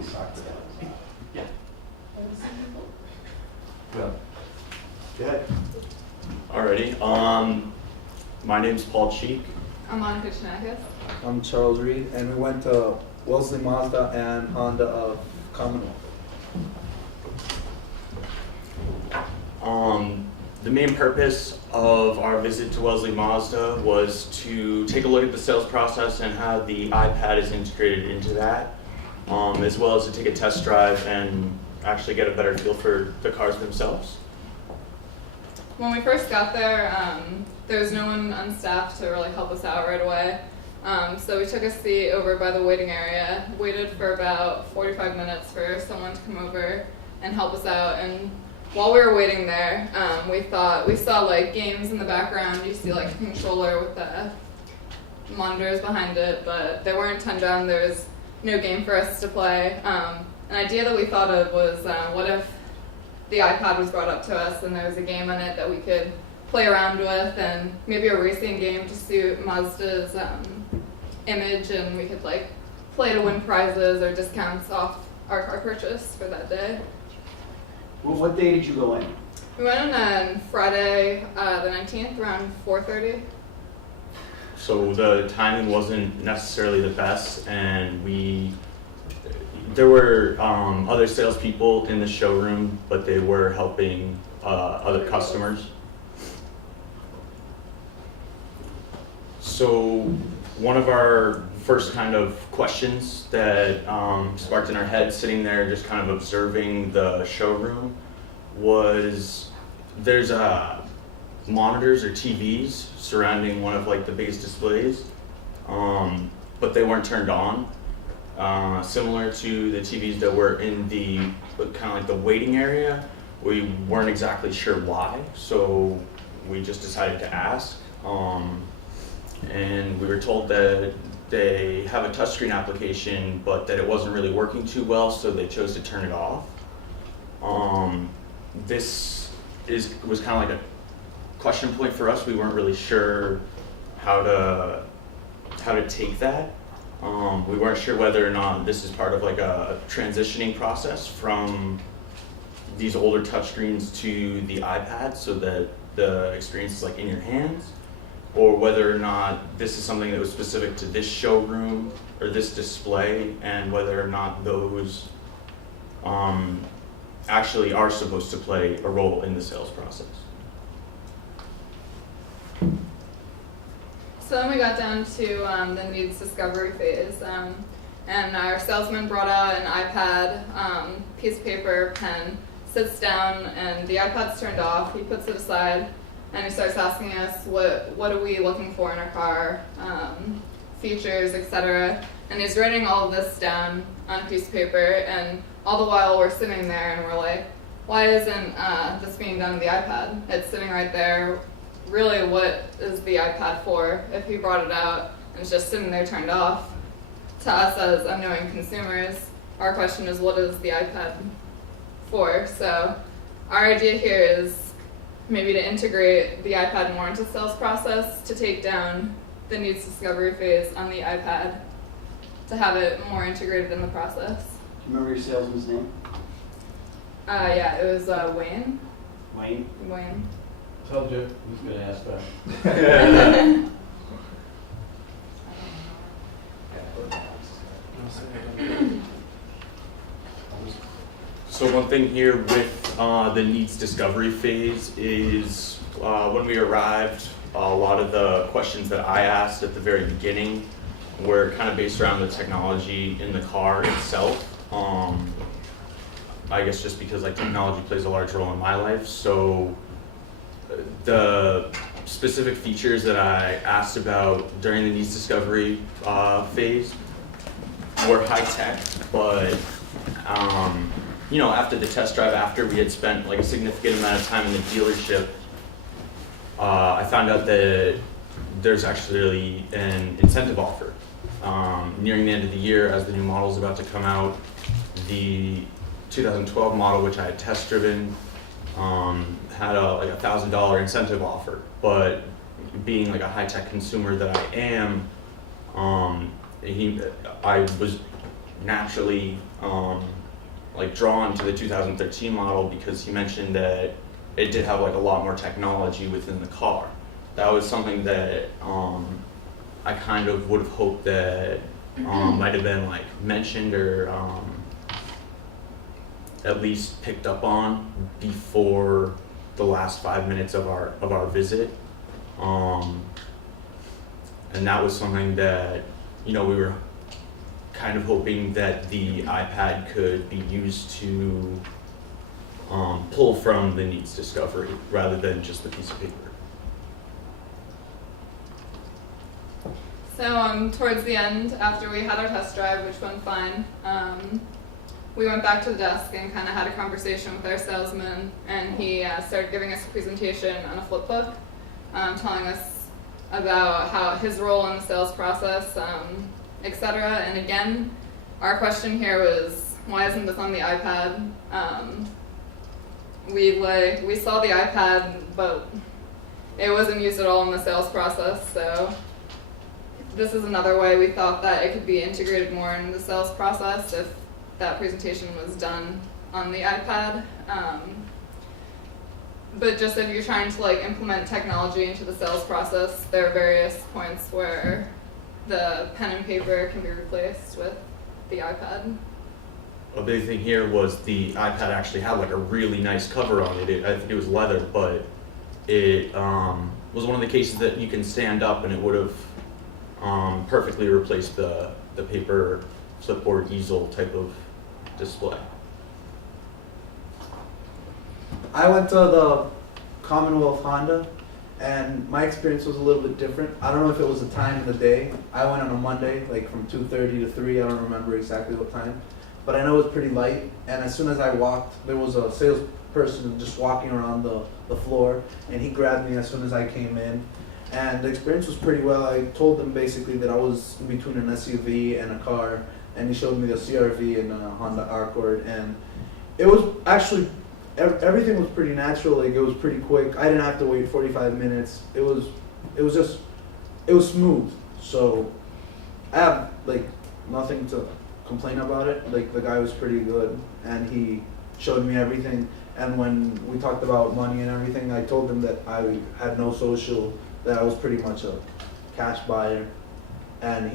these soccer guys. Yeah. Well, go ahead. Alrighty. My name's Paul Cheek. I'm Monica Chinakis. I'm Charles Reed, and we went to Wellesley Mazda and Honda of Commonwealth. The main purpose of our visit to Wellesley Mazda was to take a look at the sales process and how the iPad is integrated into that, as well as to take a test drive and actually get a better feel for the cars themselves. When we first got there, there was no one on staff to really help us out right away. So we took a seat over by the waiting area, waited for about 45 minutes for someone to come over and help us out. And while we were waiting there, we saw like games in the background. You see like a controller with the monitors behind it, but they weren't turned on. There was no game for us to play. An idea that we thought of was what if the iPad was brought up to us and there was a game on it that we could play around with, and maybe a racing game to suit Mazda's image, and we could like play to win prizes or discounts off our car purchase for that day. Well, what day did you go in? We went on Friday the 19th around 4:30. So the timing wasn't necessarily the best, and there were other salespeople in the showroom, but they were helping other customers. So one of our first kind of questions that sparked in our head sitting there just kind of observing the showroom was there's monitors or TVs surrounding one of like the biggest displays, but they weren't turned on. Similar to the TVs that were in the kind of like the waiting area, we weren't exactly sure why, so we just decided to ask. And we were told that they have a touchscreen application, but that it wasn't really working too well, so they chose to turn it off. This was kind of like a question point for us. We weren't really sure how to take that. We weren't sure whether or not this is part of like a transitioning process from these older touchscreens to the iPad, so that the experience is like in your hands, or whether or not this is something that was specific to this showroom or this display, and whether or not those actually are supposed to play a role in the sales process. So then we got down to the needs discovery phase, and our salesman brought out an iPad, piece of paper, pen, sits down, and the iPad's turned off. He puts it aside, and he starts asking us what are we looking for in our car, features, etc. And he's writing all of this down on a piece of paper, and all the while we're sitting there and we're like, why isn't this being done on the iPad? It's sitting right there. Really, what is the iPad for if he brought it out and it's just sitting there turned off? To us as unknowing consumers, our question is, what is the iPad for? So our idea here is maybe to integrate the iPad more into the sales process, to take down the needs discovery phase on the iPad, to have it more integrated in the process. Do you remember your salesman's name? Yeah, it was Wayne. Wayne? Told you, who's gonna ask that? So one thing here with the needs discovery phase is when we arrived, a lot of the questions that I asked at the very beginning were kind of based around the technology in the car itself. I guess just because like technology plays a large role in my life. So the specific features that I asked about during the needs discovery phase were high tech, but after the test drive, after we had spent like a significant amount of time in the dealership, I found out that there's actually an incentive offer. Nearing the end of the year, as the new model is about to come out, the 2012 model, which I had test driven, had a $1,000 incentive offer. But being like a high tech consumer that I am, I was naturally like drawn to the 2013 model because he mentioned that it did have like a lot more technology within the car. That was something that I kind of would have hoped that might have been like mentioned or at least picked up on before the last 5 minutes of our visit. And that was something that, you know, we were kind of hoping that the iPad could be used to pull from the needs discovery rather than just the piece of paper. So towards the end, after we had our test drive, which went fine, we went back to the desk and kind of had a conversation with our salesman, and he started giving us a presentation on a flip book, telling us about how his role in the sales process, etc. And again, our question here was, why isn't this on the iPad? We saw the iPad, but it wasn't used at all in the sales process, so this is another way we thought that it could be integrated more in the sales process if that presentation was done on the iPad. But just if you're trying to like implement technology into the sales process, there are various points where the pen and paper can be replaced with the iPad. A big thing here was the iPad actually had like a really nice cover on it. I think it was leather, but it was one of the cases that you can stand up and it would have perfectly replaced the paper flipboard easel type of display. I went to the Commonwealth Honda, and my experience was a little bit different. I don't know if it was the time of the day. I went on a Monday, like from 2:30 to 3. I don't remember exactly what time, but I know it was pretty light. And as soon as I walked, there was a salesperson just walking around the floor, and he grabbed me as soon as I came in. And the experience was pretty well. I told them basically that I was in between an SUV and a car, and he showed me the CR-V and a Honda Accord, and it was actually, everything was pretty natural. Like, it was pretty quick. I didn't have to wait 45 minutes. It was smooth. So I have like nothing to complain about it. Like, the guy was pretty good, and he showed me everything. And when we talked about money and everything, I told him that I had no social, that I was pretty much a cash buyer, and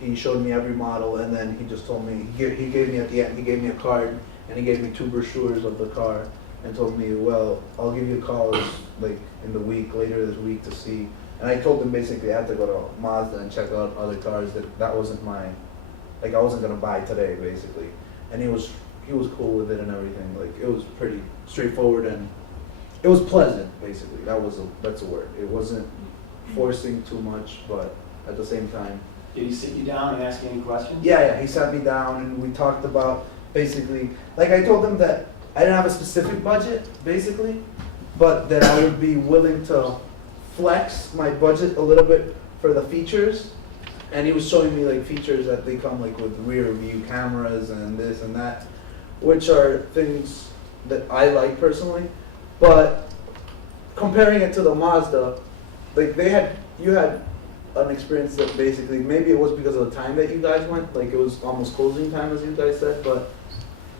he showed me every model, and then he just told me, he gave me at the end, he gave me a card, and he gave me 2 brochures of the car, and told me, well, I'll give you a call like in the week, later this week, to see. And I told him basically I had to go to Mazda and check out other cars, that wasn't my, like, I wasn't gonna buy today, basically. And he was cool with it and everything. Like, it was pretty straightforward, and it was pleasant, basically. That's a word. It wasn't forcing too much, but at the same time. Did he sit you down and ask you any questions? Yeah, he sat me down and we talked about basically, like, I told him that I didn't have a specific budget, basically, but that I would be willing to flex my budget a little bit for the features. And he was showing me like features that they come like with rear view cameras and this and that, which are things that I like personally. But comparing it to the Mazda, like, you had an experience that basically, maybe it was because of the time that you guys went, like it was almost closing time as you guys said, but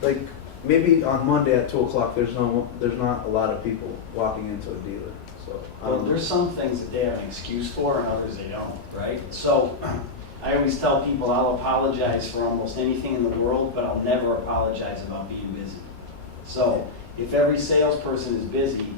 like maybe on Monday at 2 o'clock there's not a lot of people walking into a dealer. So I Well, don't know. there's some things that they have an excuse for and others they don't, right? So I always tell people I'll apologize for almost anything in the world, but I'll never apologize about being busy. So if every salesperson is busy,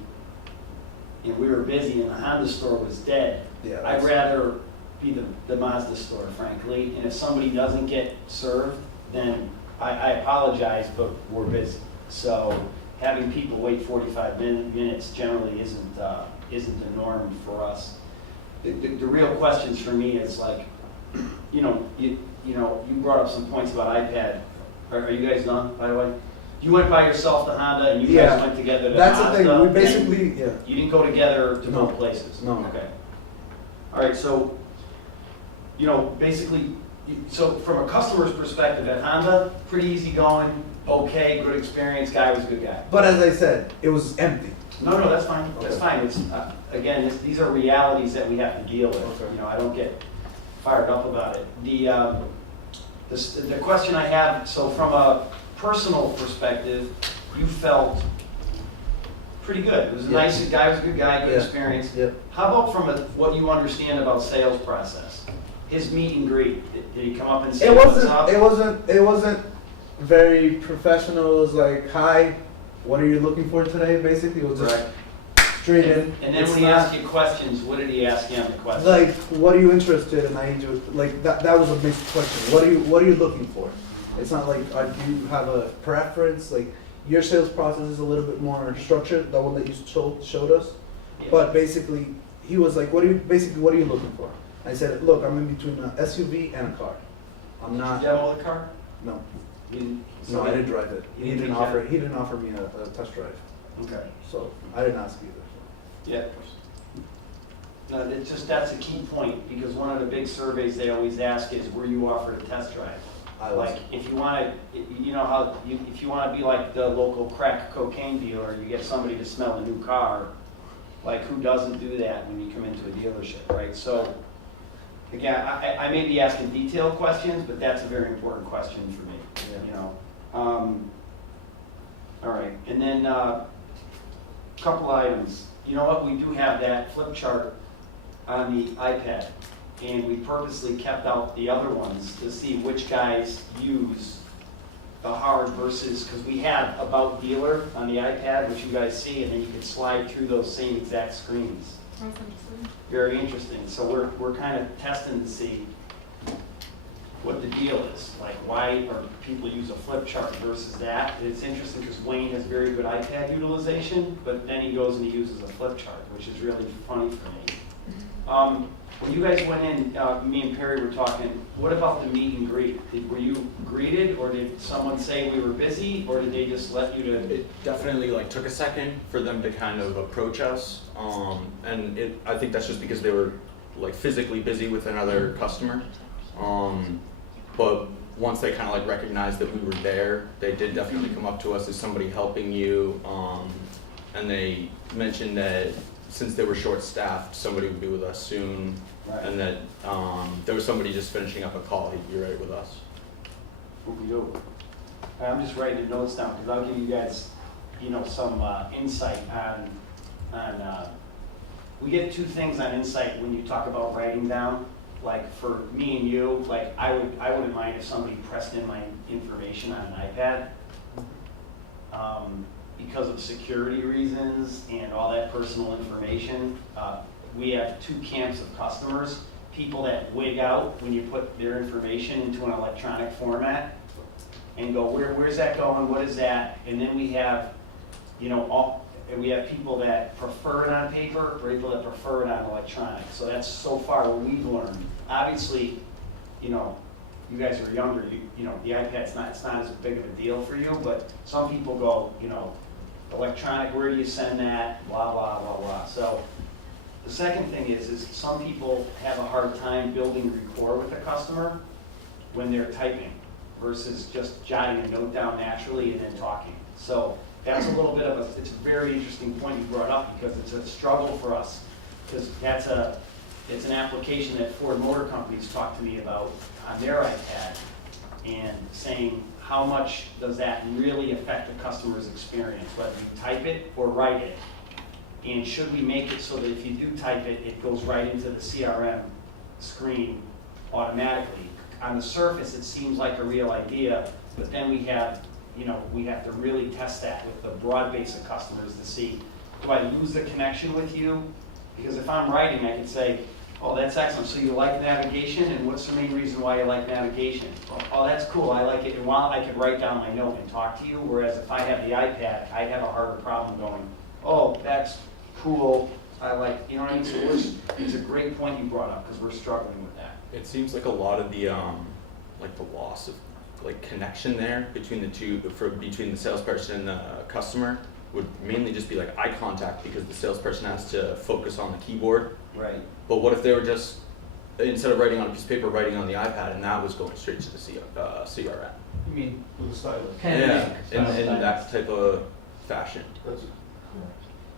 and we were busy and the Honda store was dead, Yeah, I'd that's- rather be the Mazda store, frankly. And if somebody doesn't get served, then I apologize, but we're busy. So having people wait 45 minutes generally isn't the norm for us. The real questions for me is like, you brought up some points about iPad. Are you guys done, by the way? You went by yourself to Honda and you guys Yeah. went together to That's the Mazda? thing. We and basically, yeah. You didn't go together to No. both places? No. Okay. All right, so, basically, so from a customer's perspective at Honda, pretty easy going, okay, good experience, guy was a good guy. But as I said, it was empty. No, that's fine, that's Okay. fine. It's, again, these are realities that we have to deal with. Okay. I don't get fired up about it. The question I have, so from a personal perspective, you felt pretty good. It was a Yeah. nice guy, was a good guy, good Yeah. experience. Yeah. How about from what you understand about sales process? His meet and greet, did he come up and say It what's up? wasn't very professional. It was like, hi, what are you looking for today? Basically, it was just Right. straight in. And then It's when he not- asked you questions, what did he ask you on the question? Like, what are you interested in? Like that was a basic question. What are you looking for? It's not like, do you have a preference? Like, your sales process is a little bit more structured, the one that you showed us. Yeah. But basically, he was like, what are you looking for? I said, look, I'm in between an SUV and a car. I'm Did not, you demo the car? no, You didn't- no, I didn't drive it. You He didn't didn't offer me a test drive, Okay. so I didn't ask either. Yeah. No, it's just, that's a key point, because one of the big surveys they always ask is, were you offered a test drive? I was, Like, if you wanna, you know how, if you wanna be like the local crack cocaine dealer, you get somebody to smell a new car, like, who doesn't do that when you come into a dealership, right? So, again, I may be asking detailed questions, but that's a very important question for me, you know? All right, and then, couple items. You know what, we do have that flip chart on the iPad, and we purposely kept out the other ones to see which guys use the hard versus, because we have About Dealer on the iPad, which you guys see, and then you can slide through those same exact screens. That's interesting. Very interesting. So we're kind of testing to see what the deal is. Like, why are people use a flip chart versus that? It's interesting because Wayne has very good iPad utilization, but then he goes and he uses a flip chart, which is really funny for me. When you guys went in, me and Perry were talking, what about the meet and greet? Were you greeted, or did someone say we were busy, or did they just let you to? It definitely like took a second for them to kind of approach us, and I think that's just because they were like physically busy with another customer. But once they kind of like recognized that we were there, they did definitely come up to us as somebody helping you, and they mentioned that since they were short-staffed, somebody would be with us soon, Right. and that there was somebody just finishing up a call. He'd be right with us. Okey-doke. I'm just writing the notes down, because I'll give you guys, you know, some insight on, we get two things on insight when you talk about writing down. Like, for me and you, like, I wouldn't mind if somebody pressed in my information on an iPad. Because of security reasons and all that personal information, we have two camps of customers. People that wig out when you put their information into an electronic format and go, where's that going, what is that? And then we have, you know, we have people that prefer it on paper, or people that prefer it on electronic. So that's so far what we've learned. Obviously, you know, you guys are younger, you know, the iPad's not, it's not as big of a deal for you, but some people go, you know, electronic, where do you send that, blah, blah, blah, blah. So the second thing is some people have a hard time building rapport with the customer when they're typing versus just jotting a note down naturally and then talking. So that's a little bit of it's a very interesting point you brought up, because it's a struggle for us, because it's an application that Ford Motor Company's talked to me about on their iPad, and saying how much does that really affect the customer's experience, whether you type it or write it, and should we make it so that if you do type it, it goes right into the CRM screen automatically. On the surface, it seems like a real idea, but then we have to really test that with the broad base of customers to see, do I lose the connection with you? Because if I'm writing, I can say, oh, that's excellent, so you like navigation, and what's the main reason why you like navigation? Oh, that's cool, I like it, and while I can write down my note and talk to you, whereas if I have the iPad, I have a harder problem going, oh, that's cool, I like, you know what I mean? So it's a great point you brought up, because we're struggling with that. It seems like a lot of the like the loss of like connection there between the two, between the salesperson and the customer would mainly just be like eye contact, because the salesperson has to focus on the keyboard. Right. But what if they were just, instead of writing on a piece of paper, writing on the iPad, and that was going straight to the CRM? You mean with the stylus? Yeah, in that type of fashion. That's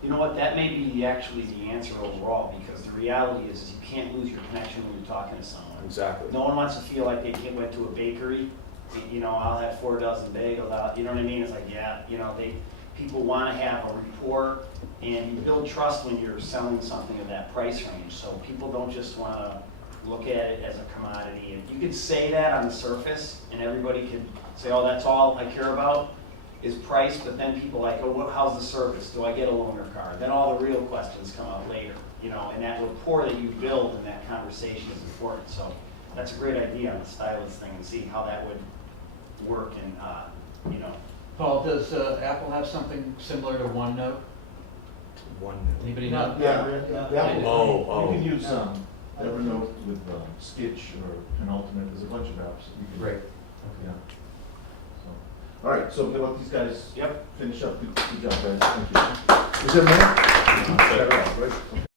You know what, that may be actually the answer overall, because the reality is you can't lose your connection when you're talking to someone. Exactly. No one wants to feel like they went to a bakery, you know, I'll have 4 dozen bagels out, you know what I mean? It's like, yeah, you know, people want to have a rapport, and you build trust when you're selling something of that price range. So people don't just want to look at it as a commodity. And you could say that on the surface, and everybody could say, oh, that's all I care about is price, but then people like, oh, how's the service? Do I get a loaner car? Then all the real questions come out later, you know, and that rapport that you build in that conversation is important. So that's a great idea on the stylist thing, and see how that would work, and, you know. Paul, does Apple have something similar to OneNote? One. Anybody know? Oh. You can use Evernote with Sketch or Penultimate, there's a bunch of apps that you can. Great. Yeah. So, all right, so we'll let these guys Yep. finish up. Good job, guys. Thank you. Is it me? Okay. Right.